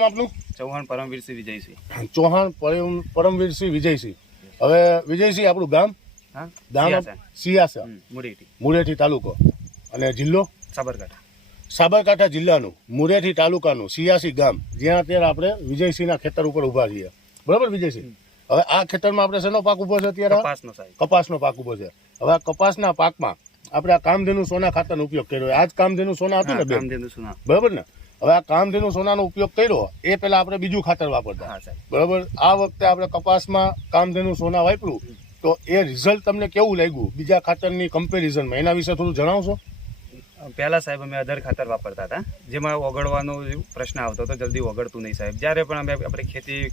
નામ આપનું? ચૌહાણ પરમવીરસિંહ વિજયસિંહ. ચૌહાણ પરમવીરસિંહ વિજયસિંહ. હવે વિજયસિંહ આપણું ગામ? હા, ગામ સિયાસા, મુરેઠી તાલુકો. અને જિલ્લો? સાબરકાંઠા. સાબરકાંઠા જિલ્લાનું મુરેઠી તાલુકાનું સિયાસી ગામ, જ્યાં અત્યારે આપણે વિજયસિંહના ખેતર ઉપર ઉભા છીએ. બરાબર વિજયસિંહ? હવે આ ખેતરમાં આપણે શેનો પાક ઉભો છે અત્યારે? કપાસનો પાક ઉભો છે. હવે આ કપાસના પાકમાં આપણે આ કામધેનુ સોના ખાતરનો ઉપયોગ કર્યો. આ જ કામધેનુ સોના હતું ને બેન? બરાબર ને? હવે આ કામધેનુ સોનાનો ઉપયોગ કર્યો એ પહેલા આપણે બીજું ખાતર વાપરતા. બરાબર. આ વખતે આપણે કપાસમાં કામધેનુ સોના વાપર્યું, તો એ રિઝલ્ટ તમને કેવું લાગ્યું બીજા ખાતરની કમ્પેરિઝનમાં? એના વિશે થોડું જણાવશો? પહેલા સાહેબ અમે અધર ખાતર વાપરતા હતા, જેમાં ઓગળવાનો પ્રશ્ન આવતો હતો, જલ્દી ઓગળતું નહીં સાહેબ. જ્યારે પણ આપણે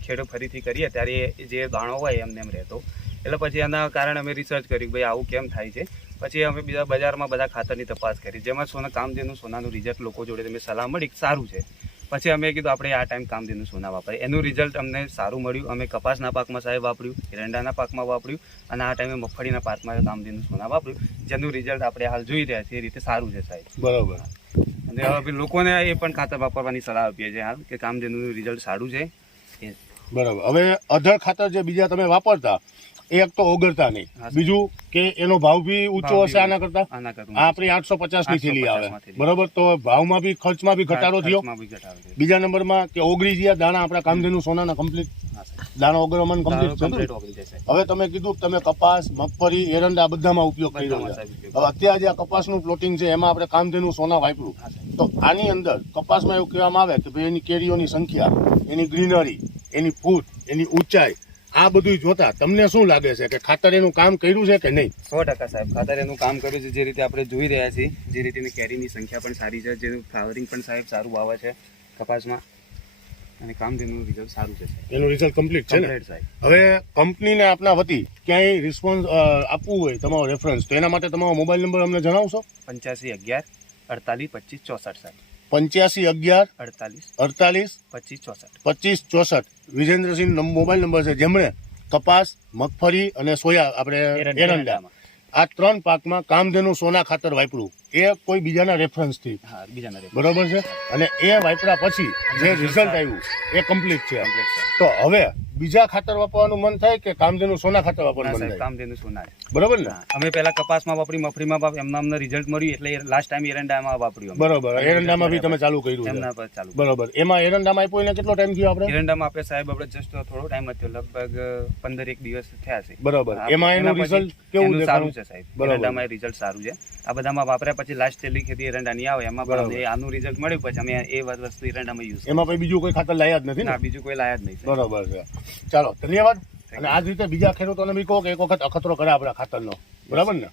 ખેડો ફરીથી કરીએ ત્યારે જે દાણો હોય એમને એમ રહેતો. એટલે પછી એના કારણે અમે રિસર્ચ કર્યું ભાઈ આવું કેમ થાય છે. પછી અમે બીજા બજારમાં બધા ખાતરની તપાસ કરી, જેમાં કામધેનુ સોનાનું રિઝલ્ટ લોકો જોડે તમે સલાહ મળી સારું છે. પછી અમે કીધું આપણે આ ટાઈમ કામધેનુ સોના વાપરીએ. એનું રિઝલ્ટ અમને સારું મળ્યું. અમે કપાસના પાકમાં સાહેબ વાપર્યું, એરંડાના પાકમાં વાપર્યું, અને આ ટાઈમે મગફળીના પાકમાં કામધેનુ સોના વાપર્યું, જેનું રિઝલ્ટ આપણે હાલ જોઈ રહ્યા છીએ એ રીતે સારું છે સાહેબ. બરાબર. અને હવે લોકોને એ પણ ખાતર વાપરવાની સલાહ આપીએ છીએ હાલ, કે કામધેનુનું રિઝલ્ટ સારું છે. બરાબર. હવે અધર ખાતર જે બીજા તમે વાપરતા, એક તો ઓગળતા નહીં, બીજું કે એનો ભાવ બી ઊંચો હશે આના કરતા. આપણી 850 ની થેલી આવે. બરોબર. તો ભાવમાં બી ખર્ચમાં બી ઘટાડો થયો. બીજા નંબરમાં કે ઓગળી ગયા દાણા આપણા કામધેનુ સોનાના કમ્પ્લીટ દાણા ઓગળવામાં કમ્પ્લીટ. હવે તમે કીધું કે તમે કપાસ, મગફળી, એરંડા બધામાં ઉપયોગ કર્યો છે. હવે અત્યારે જે આ કપાસનું પ્લોટિંગ છે એમાં આપણે કામધેનુ સોના વાપર્યું, તો આની અંદર કપાસમાં એવું કહેવામાં આવે કે ભાઈ એની કેરીઓની સંખ્યા, એની ગ્રીનરી, એની ફૂટ, એની ઊંચાઈ, આ બધું જોતા તમને શું લાગે છે કે ખાતર એનું કામ કર્યું છે કે નહીં? 100% સાહેબ, ખાતર એનું કામ કર્યું છે. જે રીતે આપણે જોઈ રહ્યા છીએ, જે રીતે કેરીની સંખ્યા પણ સારી છે, જેનું ફ્લાવરિંગ પણ સાહેબ સારું આવે છે કપાસમાં, અને કામધેનુનું રિઝલ્ટ સારું છે. એનું રિઝલ્ટ કમ્પ્લીટ છે ને? હવે કંપનીને આપના વતી ક્યાંય રિસ્પોન્સ આપવું હોય, તમારો રેફરન્સ, તો એના માટે તમારો મોબાઈલ નંબર અમને જણાવશો? 8511 48 25 64 સાહેબ. 8511 48 25 64 વિજેન્દ્રસિંહ મોબાઈલ નંબર છે, જેમણે કપાસ, મગફળી અને સોયા આપણે એરંડા આ 3 પાકમાં કામધેનુ સોના ખાતર વાપર્યું. એ કોઈ બીજાના રેફરન્સથી બરોબર છે, અને એ વાપર્યા પછી જે રિઝલ્ટ આવ્યું એ કમ્પ્લીટ છે. તો હવે બીજા ખાતર વાપરવાનું મન થાય કે કામધેનુ સોના ખાતર વાપરવાનું મન થાય? કામધેનુ સોના. બરોબર ને? અમે પહેલા કપાસમાં વાપરી, મગફળીમાં એમના અમને રિઝલ્ટ મળ્યું, એટલે લાસ્ટ ટાઈમ એરંડામાં વાપર્યું. બરોબર. એરંડામાં બી તમે ચાલુ કર્યું? બરોબર. એમાં એરંડામાં આપ્યો કેટલો ટાઈમ થયો આપણે? એરંડામાં આપણે સાહેબ આપણે જસ્ટ થોડો ટાઈમ થયો, લગભગ 15 દિવસ થયા છે. બરોબર. એમાં એનું રિઝલ્ટ કેવું સારું છે સાહેબ? એરંડામાં રિઝલ્ટ સારું છે. આ બધામાં વાપર્યા પછી લાસ્ટ છેલ્લી ખેતી એરંડાની આવે, એમાં પણ આનું રિઝલ્ટ મળ્યું, પછી અમે એ વસ્તુ એરંડામાં યુઝ. એમાં પછી બીજું કોઈ ખાતર લાયા જ નથી? ના, બીજું કોઈ લાયા જ નહીં. બરોબર છે. ચાલો, ધન્યવાદ. અને આ જ રીતે બીજા ખેડૂતોને બી કહો કે એક વખત અખતરો કરે આપણા ખાતરનો. બરાબર ને?